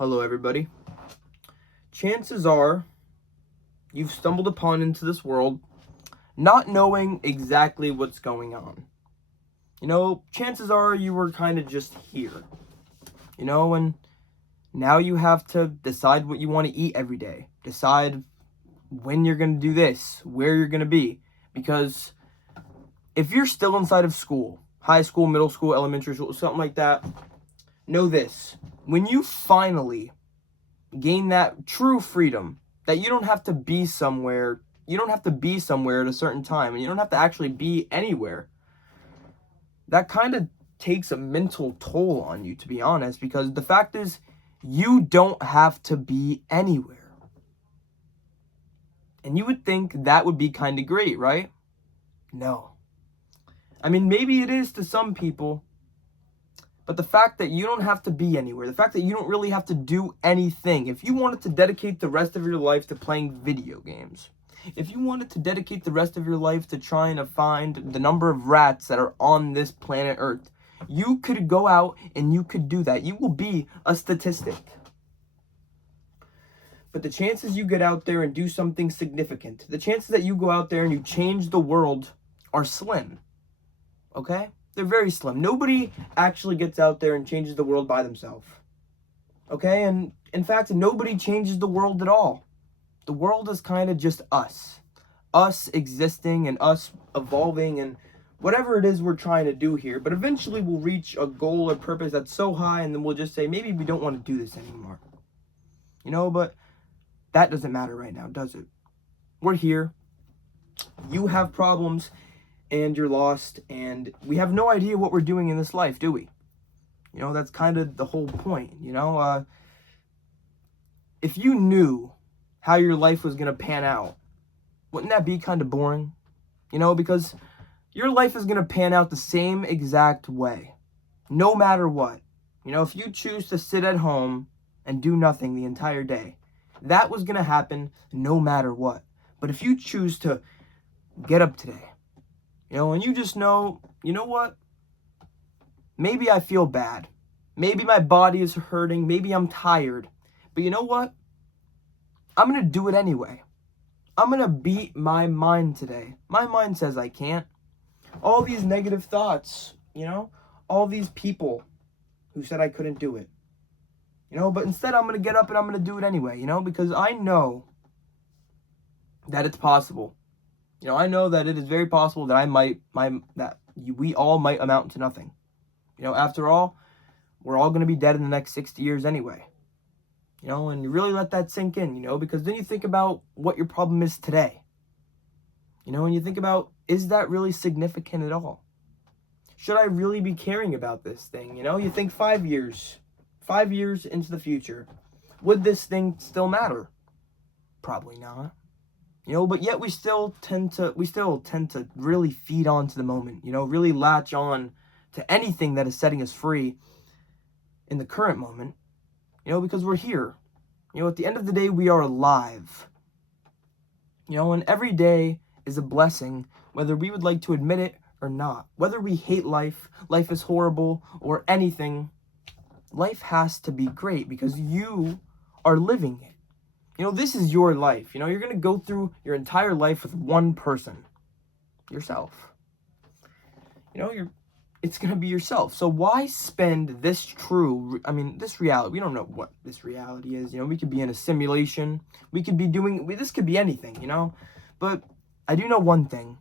Hello, everybody. Chances are you've stumbled upon into this world not knowing exactly what's going on. Chances are you were kind of just here. And now you have to decide what you want to eat every day. Decide when you're going to do this, where you're going to be. Because if you're still inside of school, high school, middle school, elementary school, something like that, know this. When you finally gain that true freedom, that you don't have to be somewhere at a certain time, and you don't have to actually be anywhere, that kind of takes a mental toll on you, to be honest, because the fact is you don't have to be anywhere. And you would think that would be kind of great, right? No. I mean, maybe it is to some people, but the fact that you don't have to be anywhere, the fact that you don't really have to do anything, if you wanted to dedicate the rest of your life to playing video games, if you wanted to dedicate the rest of your life to trying to find the number of rats that are on this planet Earth, you could go out and you could do that. You will be a statistic. But the chances you get out there and do something significant, the chances that you go out there and you change the world are slim. Okay? They're very slim. Nobody actually gets out there and changes the world by themselves. Okay? And in fact, nobody changes the world at all. The world is kind of just us. Us existing and us evolving and whatever it is we're trying to do here. But eventually we'll reach a goal or purpose that's so high, and then we'll just say, maybe we don't want to do this anymore. But that doesn't matter right now, does it? We're here. You have problems and you're lost, and we have no idea what we're doing in this life, do we? That's kind of the whole point. If you knew how your life was going to pan out, wouldn't that be kind of boring? Because your life is going to pan out the same exact way, no matter what. If you choose to sit at home and do nothing the entire day, that was going to happen no matter what. But if you choose to get up today, and you just know, what? Maybe I feel bad. Maybe my body is hurting. Maybe I'm tired. But you know what? I'm going to do it anyway. I'm going to beat my mind today. My mind says I can't. All these negative thoughts, all these people who said I couldn't do it. But instead I'm going to get up and I'm going to do it anyway, because I know that it's possible. I know that it is very possible that we all might amount to nothing. After all, we're all going to be dead in the next 60 years anyway. And you really let that sink in, because then you think about what your problem is today. And you think about, is that really significant at all? Should I really be caring about this thing? You think 5 years into the future, would this thing still matter? Probably not. But yet we still tend to really feed on to the moment, really latch on to anything that is setting us free in the current moment, because we're here. At the end of the day, we are alive. And every day is a blessing, whether we would like to admit it or not. Whether we hate life is horrible, or anything, life has to be great because you are living it. This is your life. You're going to go through your entire life with one person, yourself. It's going to be yourself. So why spend this reality? We don't know what this reality is. We could be in a simulation. We could be this could be anything, But I do know one thing.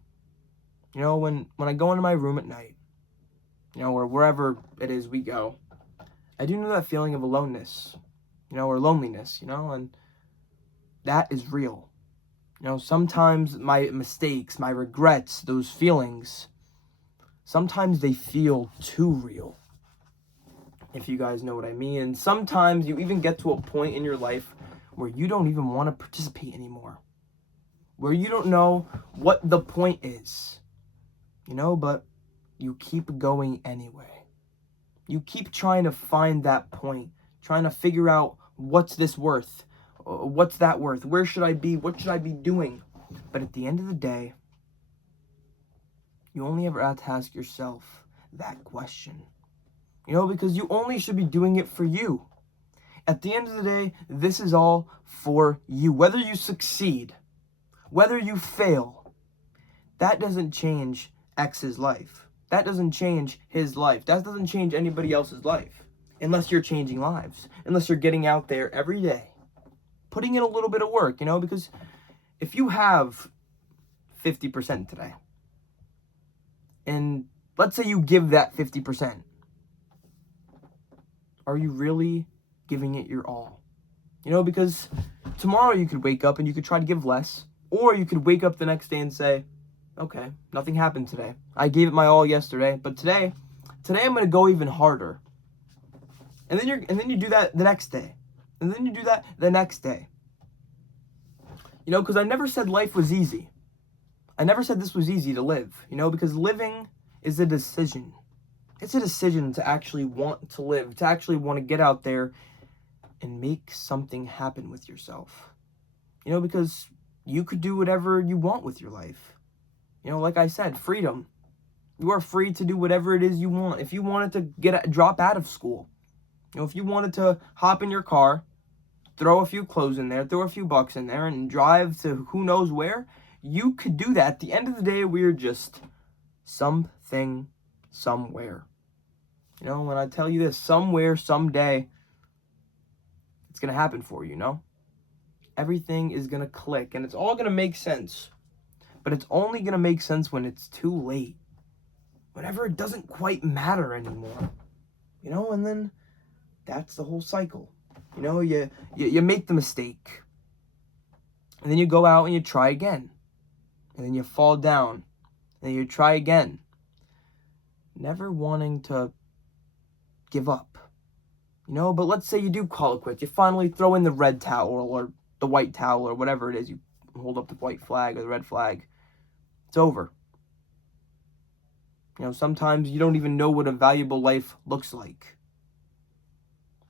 When I go into my room at night, or wherever it is we go, I do know that feeling of aloneness, or loneliness, and that is real. Sometimes my mistakes, my regrets, those feelings, sometimes they feel too real, if you guys know what I mean. And sometimes you even get to a point in your life where you don't even want to participate anymore, where you don't know what the point is, but you keep going anyway. You keep trying to find that point, trying to figure out, what's this worth? What's that worth? Where should I be? What should I be doing? But at the end of the day, you only ever have to ask yourself that question. Because you only should be doing it for you. At the end of the day, this is all for you. Whether you succeed, whether you fail, that doesn't change X's life. That doesn't change his life. That doesn't change anybody else's life. Unless you're changing lives. Unless you're getting out there every day, putting in a little bit of work, because if you have 50% today, and let's say you give that 50%, are you really giving it your all? Because tomorrow you could wake up and you could try to give less, or you could wake up the next day and say, okay, nothing happened today. I gave it my all yesterday, but today I'm going to go even harder. And then you do that the next day. And then you do that the next day. Because I never said life was easy. I never said this was easy to live, because living is a decision. It's a decision to actually want to live, to actually want to get out there and make something happen with yourself. Because you could do whatever you want with your life. Like I said, freedom. You are free to do whatever it is you want. If you wanted to drop out of school, if you wanted to hop in your car, throw a few clothes in there, throw a few bucks in there, and drive to who knows where, you could do that. At the end of the day, we're just something, somewhere. When I tell you this, somewhere, someday, it's going to happen for you, Everything is going to click, and it's all going to make sense. But it's only going to make sense when it's too late. Whenever it doesn't quite matter anymore. And then that's the whole cycle. You make the mistake. And then you go out and you try again. And then you fall down. And then you try again. Never wanting to give up. But let's say you do call it quits. You finally throw in the red towel or the white towel or whatever it is. You hold up the white flag or the red flag. It's over. Sometimes you don't even know what a valuable life looks like.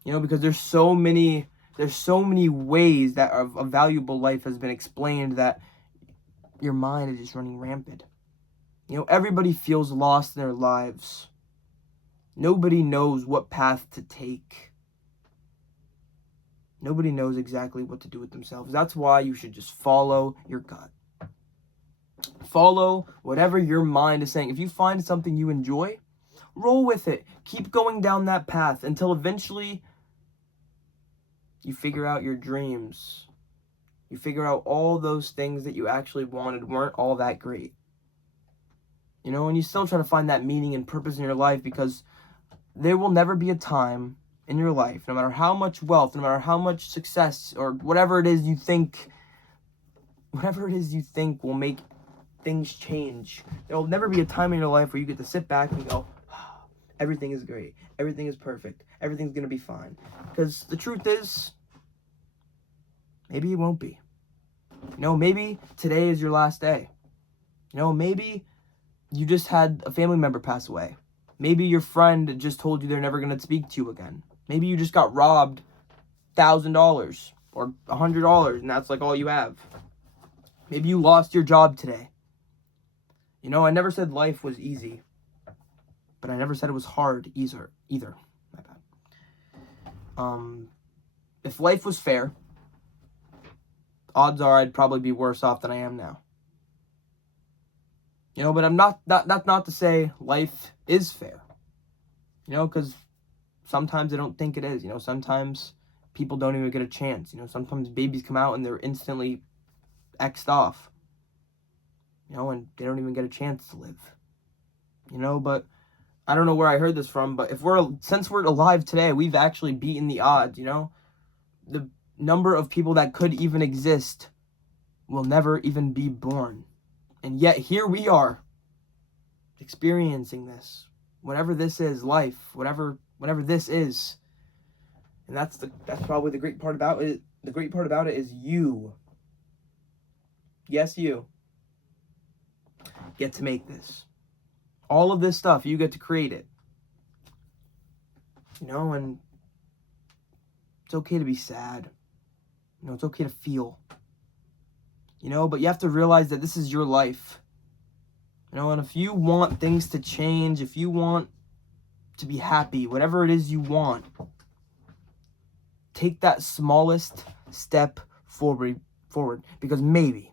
Because there's so many ways that a valuable life has been explained that your mind is just running rampant. Everybody feels lost in their lives. Nobody knows what path to take. Nobody knows exactly what to do with themselves. That's why you should just follow your gut. Follow whatever your mind is saying. If you find something you enjoy, roll with it. Keep going down that path until eventually you figure out your dreams. You figure out all those things that you actually wanted weren't all that great. And you still try to find that meaning and purpose in your life, because there will never be a time in your life, no matter how much wealth, no matter how much success, or whatever it is you think will make things change. There will never be a time in your life where you get to sit back and go, oh, everything is great, everything is perfect, everything's going to be fine. Because the truth is, maybe it won't be. Maybe today is your last day. Maybe you just had a family member pass away. Maybe your friend just told you they're never going to speak to you again. Maybe you just got robbed $1,000 or $100 and that's like all you have. Maybe you lost your job today. I never said life was easy, but I never said it was hard either. My bad. If life was fair, odds are I'd probably be worse off than I am now. But I'm that's not to say life is fair. Because sometimes I don't think it is. Sometimes people don't even get a chance. Sometimes babies come out and they're instantly X'd off. And they don't even get a chance to live. But I don't know where I heard this from, but since we're alive today, we've actually beaten the odds, The number of people that could even exist will never even be born. And yet here we are, experiencing this. Whatever this is, life, whatever this is. And that's probably the great part about it. The great part about it is you. Yes, you get to make this. All of this stuff, you get to create it. And it's okay to be sad. It's okay to feel. But you have to realize that this is your life. And if you want things to change, if you want to be happy, whatever it is you want, take that smallest step forward, because maybe,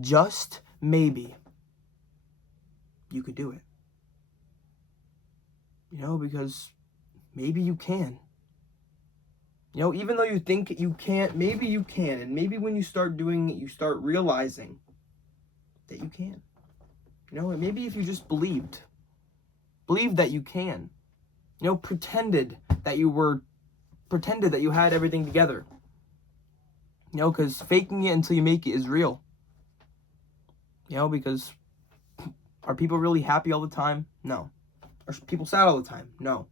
just maybe, you could do it. You know, because maybe you can. You know, even though you think you can't, maybe you can. And maybe when you start doing it, you start realizing that you can. You know, and maybe if you just believed that you can. You know, pretended that you had everything together. You know, because faking it until you make it is real. You know, because are people really happy all the time? No. Are people sad all the time? No.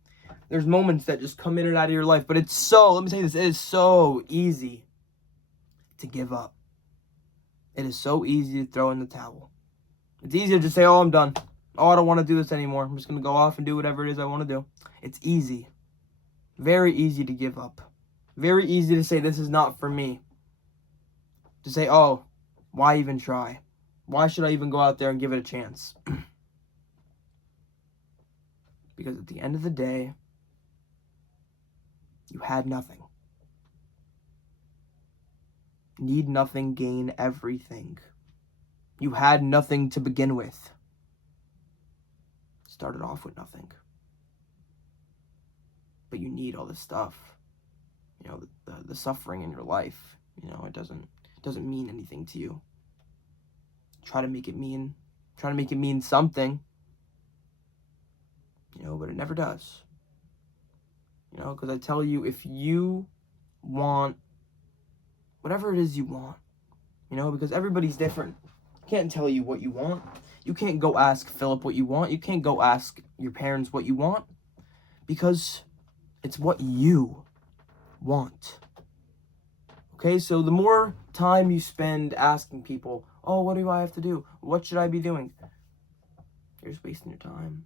There's moments that just come in and out of your life, but let me tell you this, it is so easy to give up. It is so easy to throw in the towel. It's easy to just say, oh, I'm done. Oh, I don't want to do this anymore. I'm just going to go off and do whatever it is I want to do. It's easy. Very easy to give up. Very easy to say, this is not for me. To say, oh, why even try? Why should I even go out there and give it a chance? Because at the end of the day, you had nothing. Need nothing, gain everything. You had nothing to begin with. Started off with nothing. But you need all this stuff. You know, the suffering in your life, you know, it doesn't mean anything to you. Try to make it mean something. You know, but it never does. You know, because I tell you, if you want whatever it is you want, you know, because everybody's different. I can't tell you what you want. You can't go ask Philip what you want. You can't go ask your parents what you want, because it's what you want. Okay, so the more time you spend asking people, oh, what do I have to do? What should I be doing? You're just wasting your time.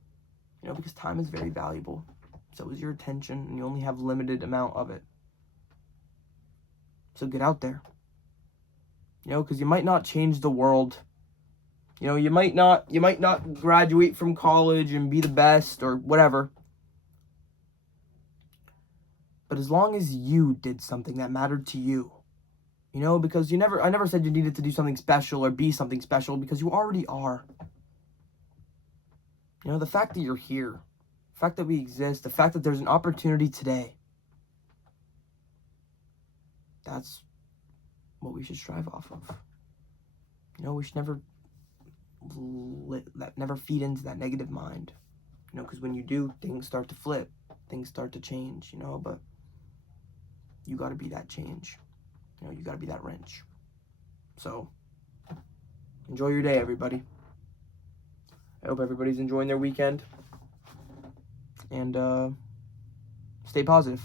You know, because time is very valuable. So is your attention, and you only have limited amount of it. So get out there. You know, because you might not change the world. You know, you might not graduate from college and be the best or whatever. But as long as you did something that mattered to you, you know, because I never said you needed to do something special or be something special, because you already are. You know, the fact that you're here, the fact that we exist, the fact that there's an opportunity today, that's what we should strive off of. You know, we should never feed into that negative mind. You know, because when you do, things start to flip, things start to change, you know, but you got to be that change. You know, you got to be that wrench. So, enjoy your day, everybody. I hope everybody's enjoying their weekend. And stay positive.